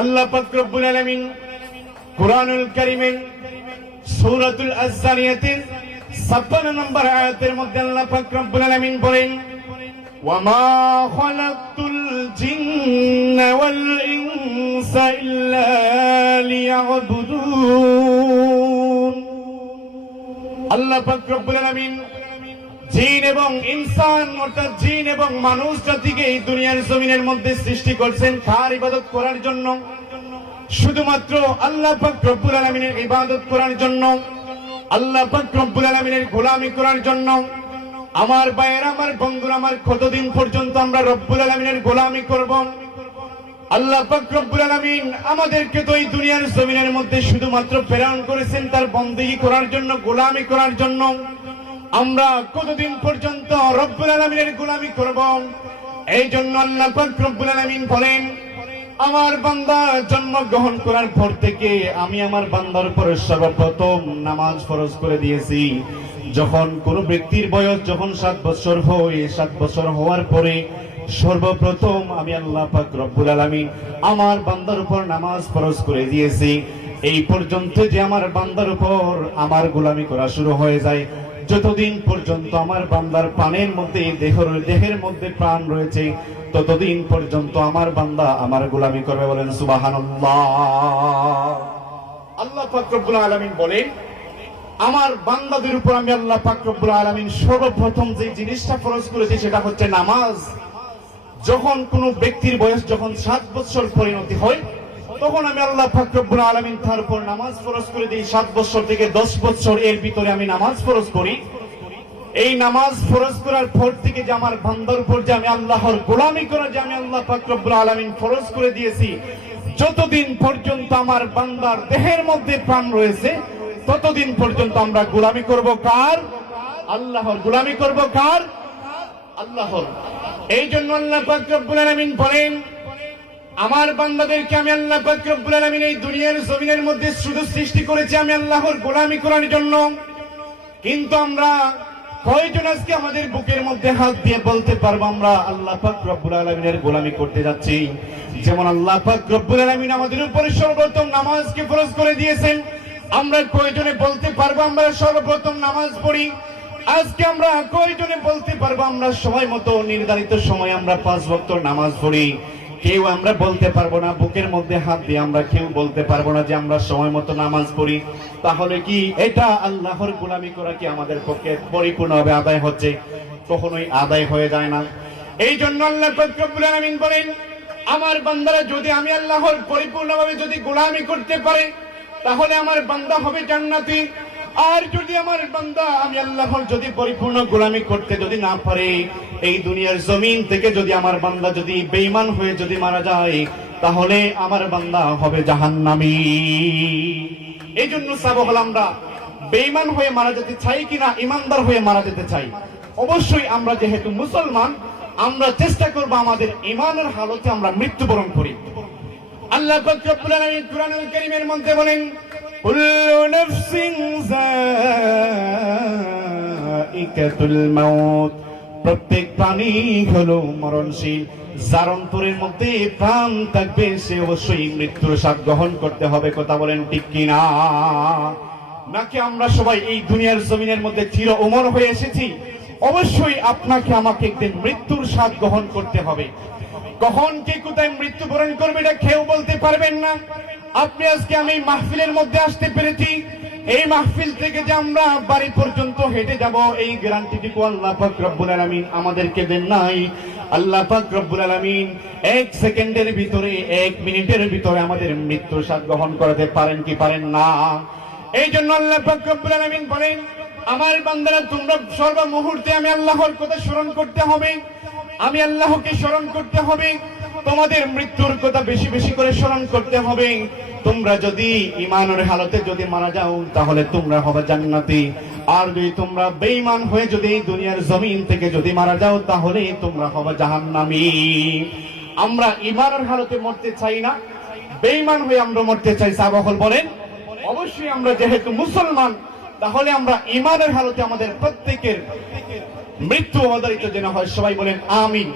আল্লাহ পাক রব্বুল আলামিন কোরআনুল কারীমের সূরাতুল আয-যারিয়াতের 56 নম্বর আয়াতের মধ্যে আল্লাহ পাক রব্বুল আলামিন বলেন খালাকতুল জিন্না ওয়াল ইনসা ইল্লা লিয়াবুদুন। আল্লাহ পাক আলামিন জিন এবং ইনসান, অর্থাৎ জিন এবং মানুষ জাতিকে এই দুনিয়ার জমিনের মধ্যে সৃষ্টি করছেন কার ইবাদত করার জন্য? শুধুমাত্র আল্লাহ পাক রব্বুল আলামিনের ইবাদত করার জন্য, আল্লাহ পাক রব্বুল আলামিনের গোলামি করার জন্য। আমার ভাইয়ের, আমার বন্ধুরা, আমার কতদিন পর্যন্ত আমরা রব্বুল আলামিনের গোলামি করব? আল্লাহ পাক রব্বুল আলামিন আমাদেরকে তো এই দুনিয়ার জমিনের মধ্যে শুধুমাত্র প্রেরণ করেছেন তার বন্দেগী করার জন্য, গোলামি করার জন্য। আমরা কতদিন পর্যন্ত রব্বুল আলামিনের গোলামি করব? এই জন্য আল্লাহ রব্বুল আলামিন বলেন, আমার বান্দা জন্মগ্রহণ করার পর থেকে আমি আমার বান্দার উপর সর্বপ্রথম নামাজ ফরজ করে দিয়েছি। যখন কোন ব্যক্তির বয়স যখন সাত বছর হয়, সাত বছর হওয়ার পরে সর্বপ্রথম আমি আল্লাহ পাক রব্বুল আলামিন আমার বান্দার উপর নামাজ ফরজ করে দিয়েছি। এই পর্যন্ত যে আমার বান্দার উপর আমার গোলামি করা শুরু হয়ে যায় যতদিন পর্যন্ত আমার বান্দার প্রাণের মধ্যে দেহের দেহের মধ্যে প্রাণ রয়েছে ততদিন পর্যন্ত আমার বান্দা আমার গোলামি করবে বলেন সুবহানাল্লাহ। আল্লাহ পাক আলমিন বলেন আমার বান্দাদের উপর আমি আল্লাহ পাক রব্বুল আলামিন সর্বপ্রথম যে জিনিসটা ফরজ করেছি সেটা হচ্ছে নামাজ। যখন কোন ব্যক্তির বয়স যখন সাত বছর পরিণতি হয় তখন আমি আল্লাহ পাক রব্বুল আলামিন তার উপর নামাজ ফরজ করে দিই। সাত বছর থেকে দশ বছর এর ভিতরে আমি নামাজ ফরজ করি। এই নামাজ ফরজ করার পর থেকে যে আমার বান্দার উপর যে আমি আল্লাহর গোলামি করা যে আমি আল্লাহ পাক রব্বুল আলামিন ফরজ করে দিয়েছি, যতদিন পর্যন্ত আমার বান্দার দেহের মধ্যে প্রাণ রয়েছে, ততদিন পর্যন্ত আমরা গোলামি করব কার? আল্লাহর গোলামি করব কার? আল্লাহর। এই জন্য আল্লাহ পাক আলামিন বলেন আমার বান্দাদেরকে আমি আল্লাহ পাক রব্বুল আলামিন এই দুনিয়ার জমিনের মধ্যে শুধু সৃষ্টি করেছি আমি আল্লাহর গোলামি করার জন্য। কিন্তু আমরা কয়জন আজকে আমাদের বুকের মধ্যে হাত দিয়ে বলতে পারব আমরা আল্লাহ পাক রব্বুল আলামিনের গোলামি করতে যাচ্ছি। যেমন আল্লাহ পাক রব্বুল আলামিন আমাদের উপরে সর্বপ্রথম নামাজকে ফরজ করে দিয়েছেন। আমরা কয়জনে বলতে পারব আমরা সর্বপ্রথম নামাজ পড়ি। আজকে আমরা কয়জনে বলতে পারব আমরা সময় মতো নির্ধারিত সময় আমরা পাঁচ ভক্ত নামাজ পড়ি। কেউ আমরা বলতে পারব না, বুকের মধ্যে হাত দিয়ে আমরা কেউ বলতে পারব না যে আমরা সময় মতো নামাজ পড়ি। তাহলে কি এটা আল্লাহর গোলামি করা কি আমাদের পক্ষে পরিপূর্ণভাবে আদায় হচ্ছে? কখনোই আদায় হয়ে যায় না। এই জন্য আল্লাহ আলামিন বলেন, আমার বান্দারা যদি আমি আল্লাহর পরিপূর্ণভাবে যদি গোলামি করতে পারে, তাহলে আমার বান্দা হবে জান্নাতি। আর যদি আমার বান্দা, আমি আল্লাহর যদি পরিপূর্ণ গোলামি করতে যদি না পারে, এই দুনিয়ার জমিন থেকে যদি আমার বান্দা যদি বেঈমান হয়ে যদি মারা যায়, তাহলে আমার বান্দা হবে জাহান্নামী। এই জন্য আমরা বেঈমান হয়ে মারা যেতে চাই কিনা ইমানদার হয়ে মারা যেতে চাই, অবশ্যই আমরা যেহেতু মুসলমান, আমরা চেষ্টা করব আমাদের ইমানের হালতে আমরা মৃত্যুবরণ করি। আল্লাহ কুরআনুল কারীমের মধ্যে বলেন কুল্লু নাফসিন যায়িকাতুল মাউত প্রত্যেক প্রাণী হলো মরণশীল। অন্তরের মধ্যে প্রাণ থাকবে, সে অবশ্যই মৃত্যুর স্বাদ গ্রহণ করতে হবে, কথা বলেন ঠিক কিনা? নাকি আমরা সবাই এই দুনিয়ার জমিনের মধ্যে চির ওমর হয়ে এসেছি? অবশ্যই আপনাকে, আমাকে একদিন মৃত্যুর স্বাদ গ্রহণ করতে হবে। কখন কে কোথায় মৃত্যুবরণ করবে এটা কেউ বলতে পারবেন না। আপনি আজকে আমি মাহফিলের মধ্যে আসতে পেরেছি। এই মাহফিল থেকে যে আমরা বাড়ি পর্যন্ত হেঁটে যাব, এই গ্যারান্টিটুকু আল্লাহ পাক রব্বুল আলামিন আমাদেরকে দেন নাই। আল্লাহ পাক রব্বুল আলামিন এক সেকেন্ডের ভিতরে, এক মিনিটের ভিতরে আমাদের মৃত্যুর স্বাদ গ্রহণ করাতে পারেন কি পারেন না? এই জন্য আল্লাহ পাক রব্বুল আলামিন বলেন, আমার বান্দারা, তোমরা সর্ব মুহূর্তে আমি আল্লাহর কথা স্মরণ করতে হবে। আমি আল্লাহকে স্মরণ করতে হবে। তোমাদের মৃত্যুর কথা বেশি বেশি করে স্মরণ করতে হবে। তোমরা যদি ইমানের হালতে যদি মারা যাও, তাহলে তোমরা হবে জান্নাতি। আর যদি তোমরা বেঈমান হয়ে যদি দুনিয়ার জমিন থেকে যদি মারা যাও, তাহলে তোমরা হবে জাহান্নামী। আমরা ইমানের হালতে মরতে চাই না। বেঈমান হয়ে আমরা মরতে চাই সাবাহল বলেন। অবশ্যই আমরা যেহেতু মুসলমান, তাহলে আমরা ইমানের হালতে আমাদের প্রত্যেকের মৃত্যু অবধারিত যেন হয়। সবাই বলেন, আমিন।